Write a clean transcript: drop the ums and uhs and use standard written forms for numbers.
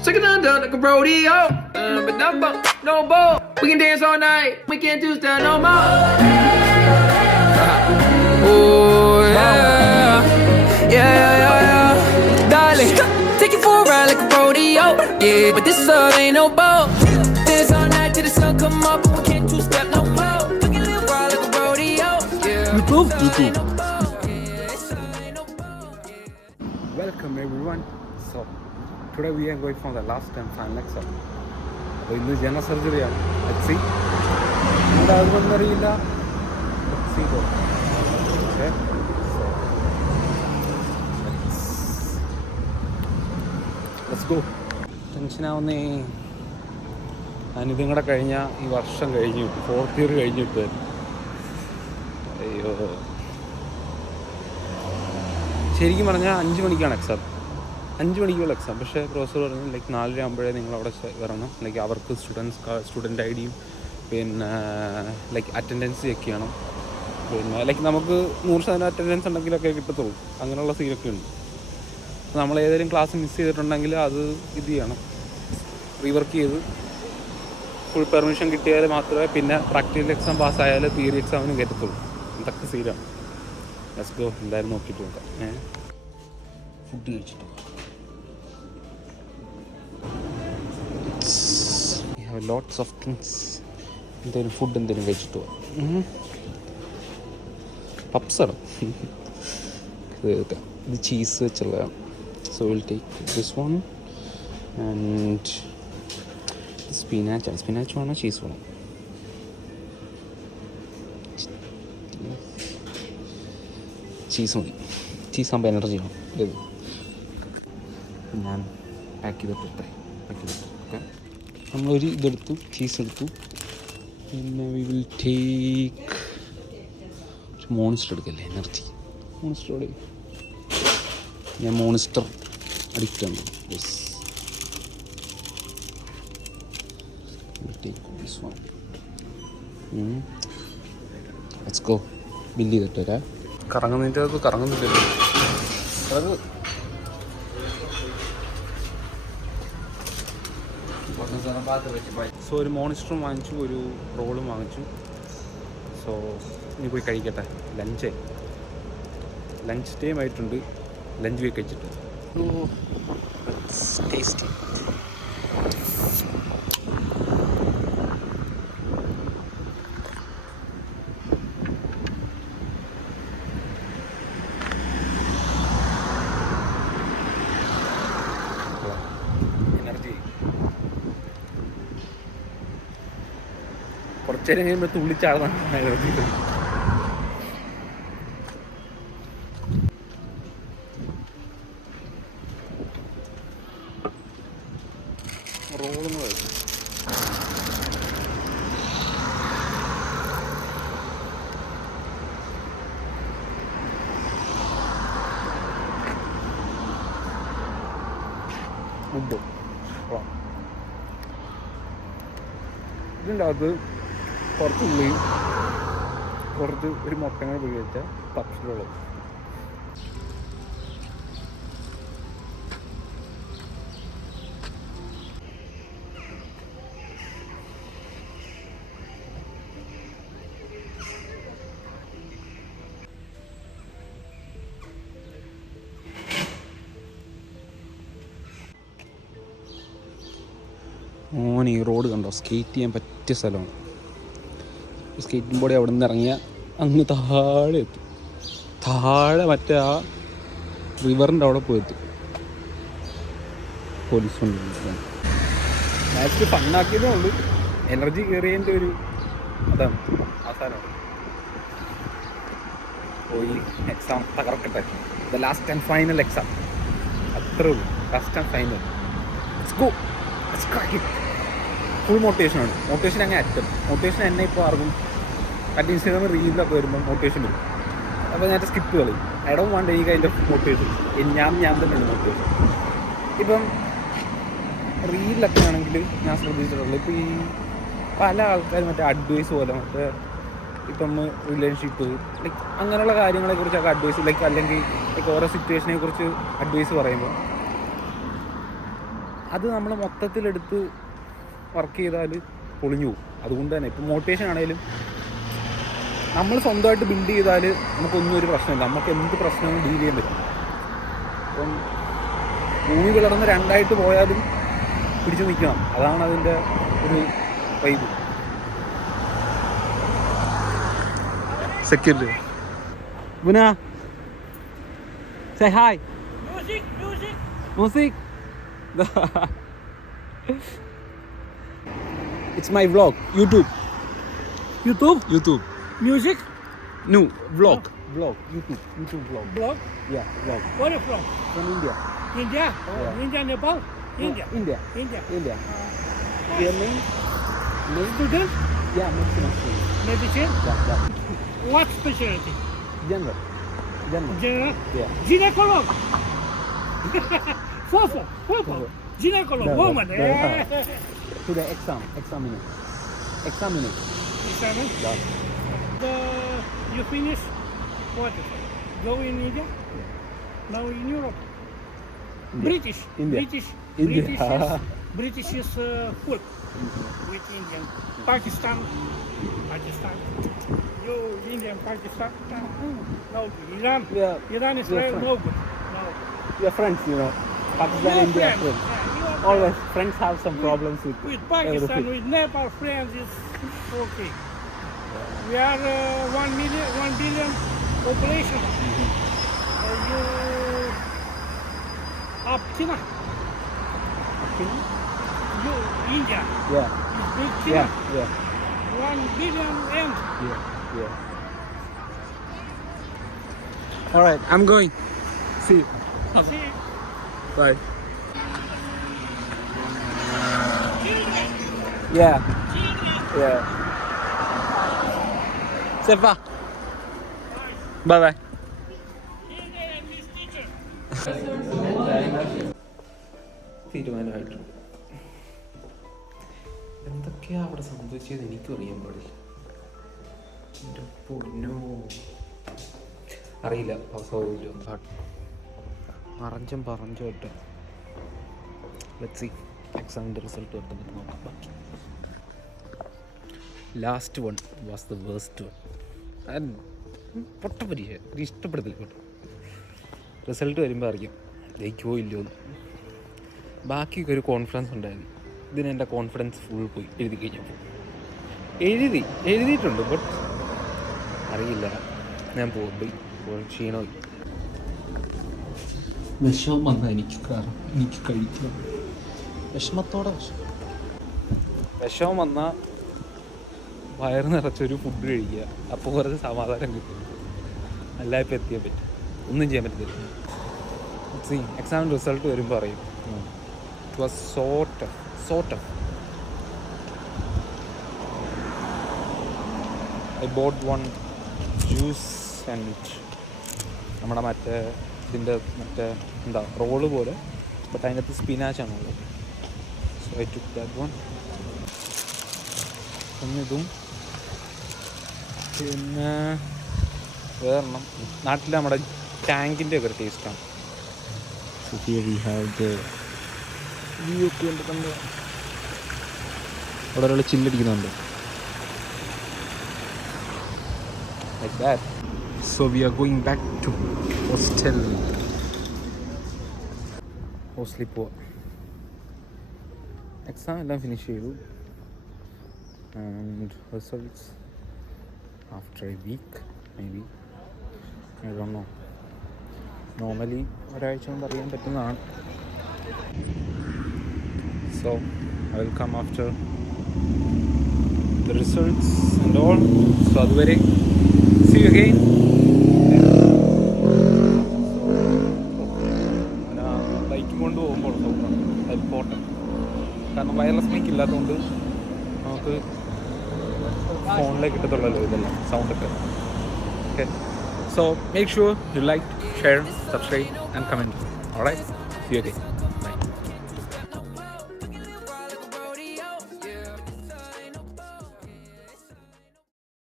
Sick and done like a rodeo. But no ball. We can dance all night. We can't do stuff no more. Oh, yeah. Yeah. Darling, take you for a ride like a rodeo. Yeah, but this love ain't no ball. Dance all night till the sun come up. We can't do stuff no more. We can live wild like a rodeo. Yeah. YouTube. Welcome everyone. So today we are going for the last and final exam. അപ്പോൾ ഇന്ന് general സർജറിയാണ്. Let's see നമ്മുടെ അതൊന്നറിയില്ല. Let's see okay. So let's go. ടെൻഷനാവുന്നേ. ഞാനിതും കൂടെ കഴിഞ്ഞാൽ ഈ വർഷം കഴിഞ്ഞു, 4th ഇയർ കഴിഞ്ഞിട്ട്. അയ്യോ, ശരിക്കും പറഞ്ഞാൽ 5 മണിക്കാണ് എക്സാം. 5 മണിക്കുള്ള എക്സാം. പക്ഷേ പ്രൊഫസർ പറഞ്ഞു ലൈക്ക് 4:30 ആകുമ്പോഴേ നിങ്ങളവിടെ വരണം. ലൈക്ക് അവർക്ക് സ്റ്റുഡൻറ്റ് ഐ ഡിയും പിന്നെ ലൈക്ക് അറ്റൻഡൻസ് ചെക്ക് ചെയ്യണം. പിന്നെ ലൈക്ക് നമുക്ക് 100% അറ്റൻഡൻസ് ഉണ്ടെങ്കിലൊക്കെ കിട്ടത്തുള്ളൂ. അങ്ങനെയുള്ള സീനൊക്കെ ഉണ്ട്. നമ്മൾ ഏതെങ്കിലും ക്ലാസ് മിസ് ചെയ്തിട്ടുണ്ടെങ്കിൽ അത് ഇത് ചെയ്യണം, റീവർക്ക് ചെയ്ത് ഫുൾ പെർമിഷൻ കിട്ടിയാൽ മാത്രമേ പിന്നെ പ്രാക്ടിക്കൽ എക്സാം പാസ്സായാൽ തിയറി എക്സാമിനും കയറ്റത്തുള്ളൂ. ഇതൊക്കെ സീനാണ്. Let's go. എന്തായാലും നോക്കിയിട്ട് നോക്കാം. ഫുഡ് കഴിച്ചിട്ട് ലോട്ട്സ് ഓഫ് തിങ്സ്. എന്തെങ്കിലും ഫുഡ് എന്തെങ്കിലും കഴിച്ചിട്ട് പോകാം. പപ്സാണ് ഇത് ചീസ് വെച്ചുള്ളതാണ്. So will take this one and spinach വേണോ ചീസ് വേണം? ചീസ് മതി. ചീസ് ആകുമ്പോൾ എനർജി വേണം. ഇത് ഞാൻ പാക്ക് ചെയ്തിട്ട് ഓക്കെ. നമ്മളൊരു ഇതെടുത്തു, ചീസ് എടുത്തു. പിന്നെ വി വിൽ ടേക്ക് ഒരു മോൺസ്റ്റർ എടുക്കല്ലേ, എനർജി. മോൺസ്റ്ററോടെ ഞാൻ മോൺസ്റ്റർ അഡിക്റ്റാണ്. Yes, take this one. Let's go. Bill ചെയ്തിട്ട് വരാം. കറങ്ങുന്നതിൻ്റെ അത് കറങ്ങുന്നില്ലല്ലോ അത്. സോ ഒരു മോണിസ്റ്ററും വാങ്ങിച്ചു, ഒരു റോളും വാങ്ങിച്ചു. സോ ഇനി പോയി കഴിക്കട്ടെ. ലഞ്ച് ടൈം ആയിട്ടുണ്ട്. ലഞ്ച് പോയി കഴിച്ചിട്ട് ടേസ്റ്റി. കുറച്ചേരം കഴിയുമ്പോൾ തുള്ളിച്ചാടുന്ന റോളൊന്നും കഴിച്ചു. മുമ്പ് ഇതിൻ്റെ അകത്ത് കുറച്ച് ഉള്ളിയും കുറച്ച് ഒരു മുട്ടങ്ങൾ ഉപയോഗിച്ച പപ്സുകൾ. ഈ റോഡ് കണ്ടോ? സ്കേറ്റ് ചെയ്യാൻ പറ്റിയ സ്ഥലമാണ്. സ്കേറ്റിംഗ് ബോർഡ് അവിടെ നിന്ന് ഇറങ്ങിയാൽ അങ്ങ് താഴെ എത്തും. താഴെ മറ്റേ ആ റിവറിൻ്റെ അവിടെ പോയി എത്തും. പോലീസ് മാച്ച് ഫണ്ണാക്കിയതേ ഉള്ളൂ. എനർജി കയറിയതിൻ്റെ ഒരു അതാണ് അവസാനമാണ്. പോയി എക്സാം തകർക്കട്ടെ. The last and final exam. അത്രേ ഉള്ളൂ. Last and final. ഫുൾ മോട്ടിവേഷനാണ്. മോട്ടിവേഷൻ അങ്ങനെ അറ്റം. മോട്ടിവേഷൻ എന്നെ ഇപ്പോൾ ആർക്കും അറ്റ് ഇൻസ്റ്റാഗ്രാമിൽ റീലിലൊക്കെ വരുമ്പോൾ മോട്ടിവേഷൻ വരും. അപ്പോൾ ഞാൻ സ്കിപ്പ് കളയും. I don't want any kind of motivation. ഞാൻ തന്നെയാണ് മോട്ടിവേഷൻ. ഇപ്പം റീലിലൊക്കെ ആണെങ്കിൽ ഞാൻ ശ്രദ്ധിച്ചിട്ടുള്ളൂ, ഇപ്പോൾ ഈ പല ആൾക്കാരും മറ്റേ അഡ്വൈസ് പോലെ മറ്റേ ഇപ്പം റിലേഷൻഷിപ്പ് ലൈക്ക് അങ്ങനെയുള്ള കാര്യങ്ങളെക്കുറിച്ചൊക്കെ അഡ്വൈസ് ലൈക്ക് അല്ലെങ്കിൽ ലൈക്ക് ഓരോ സിറ്റുവേഷനെ കുറിച്ച് അഡ്വൈസ് പറയുമ്പോൾ അത് നമ്മൾ മൊത്തത്തിലെടുത്ത് വർക്ക് ചെയ്താൽ പൊളിഞ്ഞു പോകും. അതുകൊണ്ട് തന്നെ ഇപ്പം മോട്ടിവേഷൻ ആണെങ്കിലും നമ്മൾ സ്വന്തമായിട്ട് ബിൽഡ് ചെയ്താൽ നമുക്കൊന്നും ഒരു പ്രശ്നമില്ല. നമുക്ക് എന്ത് പ്രശ്നവും ഡീൽ ചെയ്യാൻ പറ്റും. അപ്പം ഭൂമി പിളർന്ന് രണ്ടായിട്ട് പോയാലും പിടിച്ചു നിൽക്കണം. അതാണ് അതിൻ്റെ ഒരു vibe. Security Buna, say hi. Music. It's my vlog. YouTube. Music? No, vlog. YouTube vlog. Blog? Yeah, vlog. Where are you from? From India. India? Yeah. India, Nepal? India. India. Your name? Student? Yeah, medicine. Medicine? Yeah. What specialty? General. General? Yeah. Gynecolog? Fofo? Gynecolog, No. woman. To the examiner. Examine? Yeah. You finish what? Go in India? Now in Europe? India. British? India. India. British is full with Indian. Pakistan. You Indian, Pakistan. No good. Iran. Yeah. Iran is Yeah, very fine. no good. No. Your friends, Pakistan, No India friends. friends. Yeah, you are Always friends have some problems with Pakistan, everything. with Nepal friends is okay. We are 1 billion population. You up China. You India. Yeah. Is big China. Yeah. 1 billion and Yeah. All right, I'm going. See you. see. Bye. Yeah. Sefa. Bye. തീരുമാനമായിട്ട് എന്തൊക്കെയാ അവിടെ സംഭവിച്ചത് എനിക്കും അറിയാൻ പാടില്ല. എൻ്റെ പൊന്നോ അറിയില്ല. സൗകര്യം പറഞ്ഞു കേട്ടോ. ലെറ്റ്സ് സീ എക്സാമിൻ്റെ റിസൾട്ട് വരുന്നിട്ട് നോക്കാം. ബാക്കി last one was the waste one. പൊട്ട പരീക്ഷ എനിക്ക് ഇഷ്ടപ്പെടുത്തില്ല കേട്ടോ. റിസൾട്ട് വരുമ്പോൾ അറിയാം ജയിക്കുമോ ഇല്ലയോ എന്ന്. ബാക്കിയൊക്കെ ഒരു കോൺഫിഡൻസ് ഉണ്ടായിരുന്നു. ഇതിന് എൻ്റെ കോൺഫിഡൻസ് ഫുൾ പോയി എഴുതി കഴിഞ്ഞപ്പോൾ. എഴുതിയിട്ടുണ്ട് ബട്ട് അറിയില്ല. ഞാൻ പോയി ക്ഷീണമായി. വിഷമം വന്നാൽ എനിക്ക് കാരണം എനിക്ക് കഴിക്കണം. വിഷമത്തോടെ വിഷമം വന്നാൽ വയറ് നിറച്ചൊരു ഫുഡ് കഴിക്കുക. അപ്പോൾ കുറച്ച് സമാധാനം കിട്ടും. അല്ല ഇപ്പം എത്തിയാൽ പറ്റും. ഒന്നും ചെയ്യാൻ പറ്റത്തില്ല. എക്സാമിൻ്റെ റിസൾട്ട് വരുമ്പോൾ അറിയും. It was so tough. I bought one juice and നമ്മുടെ ഇതിൻ്റെ എന്താ റോള് പോലെ, ബട്ട് അതിനകത്ത് സ്പിനാച്ചാണുള്ളത്. So I took that one. ഇതും പിന്നെ വേറെണ്ണം നാട്ടിൽ നമ്മുടെ ടാങ്കിൻ്റെ ഒക്കെ ഒരു ടേസ്റ്റാണ്. So here we have the view ഒക്കെ ഉണ്ട്. കണ്ട് അവിടെ ഒരാൾ ചില്ലടിക്കുന്നുണ്ട്. Like that. So we are going back to hostel. Hostel പോവാം. എക്സാം എല്ലാം ഫിനിഷ് ചെയ്തു. And results after a week maybe. I don't know. Normally ഒരാഴ്ച കൊണ്ട് അറിയാൻ പറ്റുന്നതാണ്. So I will come after the results and all. So അതുവരെ see you again. ബൈക്കും കൊണ്ട് പോകുമ്പോൾ സൗണ്ടാണ് അത് ഇമ്പോർട്ടൻറ്റ്. കാരണം വയർലെസ് മൈക്ക് ഇല്ലാത്തതുകൊണ്ട് നമുക്ക് ഫോണിലേക്ക് കിട്ടത്തുള്ളല്ലോ ഇതെല്ലാം സൗണ്ടൊക്കെ. Okay, so make sure you like, share, subscribe and comment. Alright, see you again.